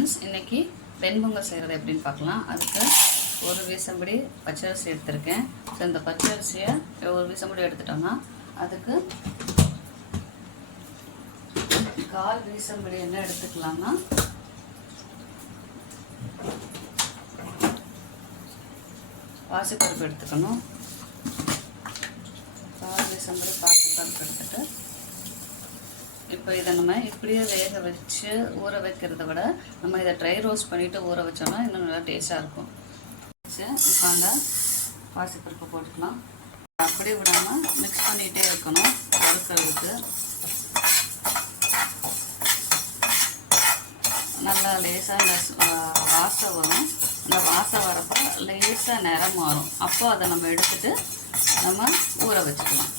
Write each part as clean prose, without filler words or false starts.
Friends, இன்றைக்கி வெண்பொங்கல் செய்கிறது எப்படின்னு பார்க்கலாம். அதுக்கு ஒரு வீசம்படி பச்சரிசி எடுத்திருக்கேன். ஸோ இந்த பச்சரிசியை ஒரு வீசம்படி எடுத்துட்டோம்னா அதுக்கு கால் வீசம்படி என்ன எடுத்துக்கலாம்னா பாசிப்பருப்பு எடுத்துக்கணும். கால் வீசம்படி பாசிப்பருப்பு எடுத்துட்டு இப்போ இதை நம்ம இப்படியே வேக வச்சு ஊற வைக்கிறத விட நம்ம இதை ட்ரை ரோஸ்ட் பண்ணிவிட்டு ஊற வச்சோம்னா இன்னும் நல்லா டேஸ்ட்டாக இருக்கும். இப்போ அந்த பாசிப்பருப்பு போட்டுக்கலாம். அப்படியே விடாமல் மிக்ஸ் பண்ணிகிட்டே இருக்கணும். வறுக்கிறதுக்கு நல்லா லேசாக இந்த வாசம் வரும். அந்த வாசம் வரப்போ லேசாக நிறம் மாறும். அப்போ அதை நம்ம எடுத்துகிட்டு நம்ம ஊற வச்சுக்கலாம்.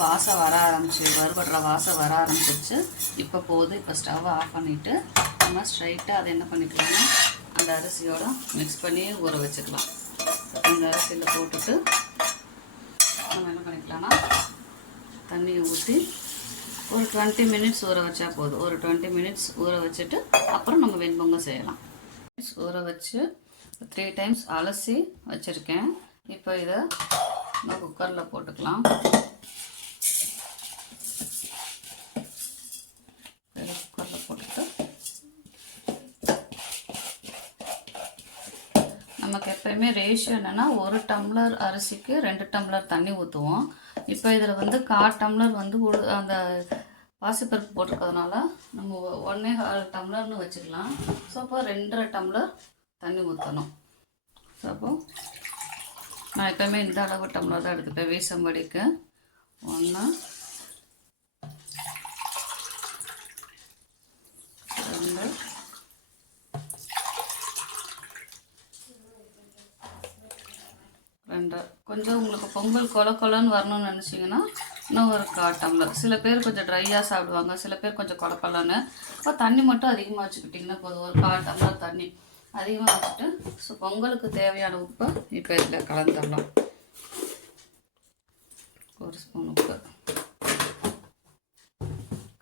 வாசம் வர ஆரம்பிச்சு வறுபடுற வாசம் வர ஆரம்பிச்சிச்சு. இப்போ போதும். இப்போ ஸ்டவ் ஆஃப் பண்ணிவிட்டு நம்ம ஸ்ட்ரைட்டாக அதை என்ன பண்ணிக்கலாம்னா அந்த அரிசியோடு மிக்ஸ் பண்ணி ஊற வச்சுக்கலாம். அந்த அரிசியில் போட்டுட்டு நம்ம என்ன பண்ணிக்கலாம்னா தண்ணியை ஊற்றி ஒரு 20 மினிட்ஸ் ஊற வச்சா போதும். ஒரு 20 மினிட்ஸ் ஊற வச்சுட்டு அப்புறம் நம்ம வெண்பொங்கல் செய்யலாம். ஊற வச்சு 3 டைம்ஸ் அலசி வச்சுருக்கேன். இப்போ இதை நம்ம குக்கரில் போட்டுக்கலாம். குக்கரில் போட்டுட்டு நமக்கு எப்பயுமே ரேஷியோ என்னென்னா 1 டம்ளர் அரிசிக்கு 2 டம்ளர் தண்ணி ஊற்றுவோம். இப்போ இதில் 1/4 டம்ளர் அந்த பாசிப்பருப்பு போட்டிருக்கிறதுனால நம்ம 1.25 டம்ளர்னு வச்சுக்கலாம். ஸோ அப்போ 2.5 டம்ளர் தண்ணி ஊற்றணும். ஸோ அப்போ நான் எப்போயுமே இந்த அளவு டம்ளர் தான் எடுத்துப்பேன். வீசம்படிக்கு 1 2 2. கொஞ்சம் உங்களுக்கு பொங்கல் கொலன்னு வரணும்னு நினச்சிங்கன்னா இன்னும் ஒரு 1/4 டம்ளர். சில பேர் கொஞ்சம் ட்ரையாக சாப்பிடுவாங்க, சில பேர் கொஞ்சம் கொலன்னு. அப்போ தண்ணி மட்டும் அதிகமாக வச்சுக்கிட்டிங்கன்னா போதும். ஒரு 1/4 டம்ளர் தண்ணி அதிகமாக வச்சுட்டு ஸோ பொங்கலுக்கு தேவையான உப்பு இப்போ இதில் கலந்துடலாம். 1 ஸ்பூன் உப்பு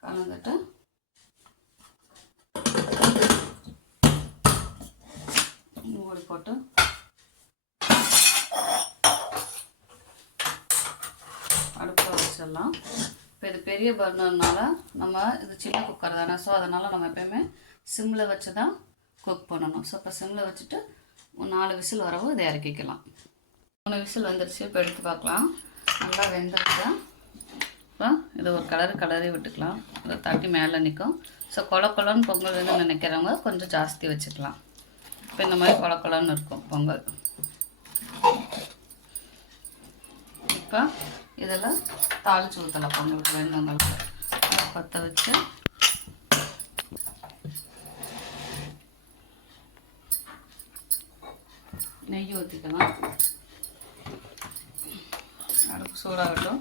கலந்துட்டு மூடி போட்டு அடுப்பில் வச்சிடலாம். இப்போ இது பெரிய பர்னர்னால நம்ம இது சின்ன குக்கர் தானே. ஸோ அதனால் நம்ம எப்போயுமே சிம்மில் வச்சு தான் குக் பண்ணணும். ஸோ இப்போ சிம்மில் வச்சுட்டு 4 விசில் வரவும் இதை இறக்கிக்கலாம். 3 விசில் வந்துடுச்சு. இப்போ எடுத்து பார்க்கலாம். நல்லா வெந்துடுச்சு. இப்போ இதை ஒரு கலரி விட்டுக்கலாம். அதை தட்டி மேலே நிற்கும். ஸோ கொலன்னு பொங்கல் வேணும்னு நினைக்கிறவங்க கொஞ்சம் ஜாஸ்தி வச்சுக்கலாம். இப்போ இந்த மாதிரி கொலன்னு இருக்கும் பொங்கல். இப்போ இதில் தாளிச்சு ஊற்றலாம். பொங்கலுக்கு வெந்தவங்களுக்கு பற்ற வச்சு நெய் ஊற்றிக்கலாம். அடுப்பு சூடாகட்டும்.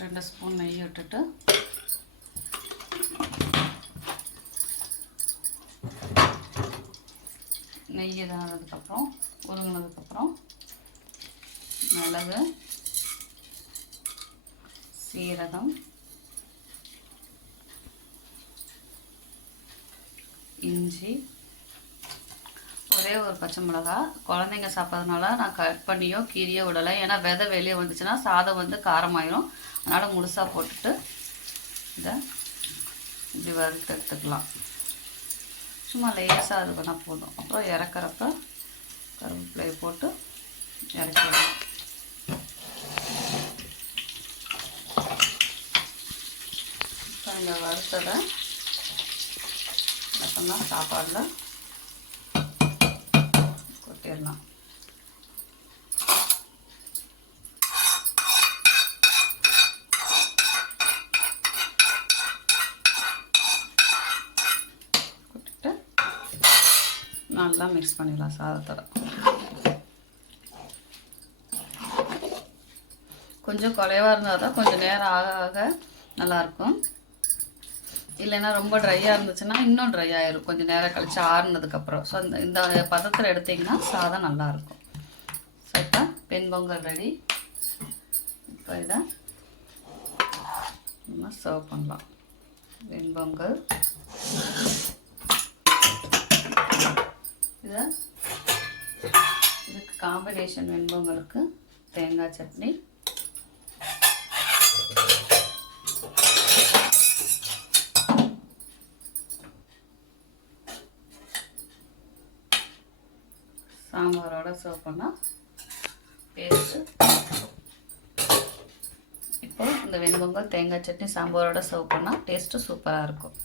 ரெண்டு ஸ்பூன் நெய் விட்டுட்டு நெய் இதானதுக்கப்புறம் உருங்கினதுக்கப்புறம் மிளகு, சீரகம், இஞ்சி, ஒரே ஒரு பச்சை மிளகா. குழந்தைங்க சாப்பிட்றதுனால நான் கட் பண்ணியோ கீரையோ விடலை. ஏன்னா விதை வெளியே வந்துச்சுன்னா சாதம் காரமாயிரும். அதனால் முழுசாக போட்டுட்டு இதை இப்படி வறுத்து எடுத்துக்கலாம். சும்மா லேசாக அது பண்ணால் போதும். அப்புறம் இறக்குறப்ப கருவேப்பிலையை போட்டு இறக்கிடலாம். இப்போ இந்த வறுத்ததை அப்புறம் சாப்பாடில் கொட்டிடலாம். கொட்டிட்டு நல்லா மிக்ஸ் பண்ணிடலாம் சாதத்தோட. கொஞ்சம் குறைவாக இருந்தால் தான் கொஞ்சம் நேரம் ஆக ஆக நல்லாயிருக்கும். இல்லைன்னா ரொம்ப ட்ரையாக இருந்துச்சுன்னா இன்னும் ட்ரை ஆயிரும் கொஞ்சம் நேரம் கழித்து ஆறுனதுக்கப்புறம். ஸோ இந்த பதத்தில் எடுத்திங்கன்னா சாதம் நல்லாயிருக்கும். ஸோ இப்போ வெண்பொங்கல் ரெடி. இப்போ இதை நம்ம சர்வ் பண்ணலாம். வெண்பொங்கல் இதுக்கு காம்பினேஷன் வெண்பொங்கலுக்கு தேங்காய் சட்னி, சாம்பாரோட சர்வ் பண்ணால் டேஸ்ட்டு. இப்போ இந்த வெண்பொங்கல் தேங்காய் சட்னி சாம்பாரோட சர்வ் பண்ணால் டேஸ்ட்டு சூப்பராக இருக்கும்.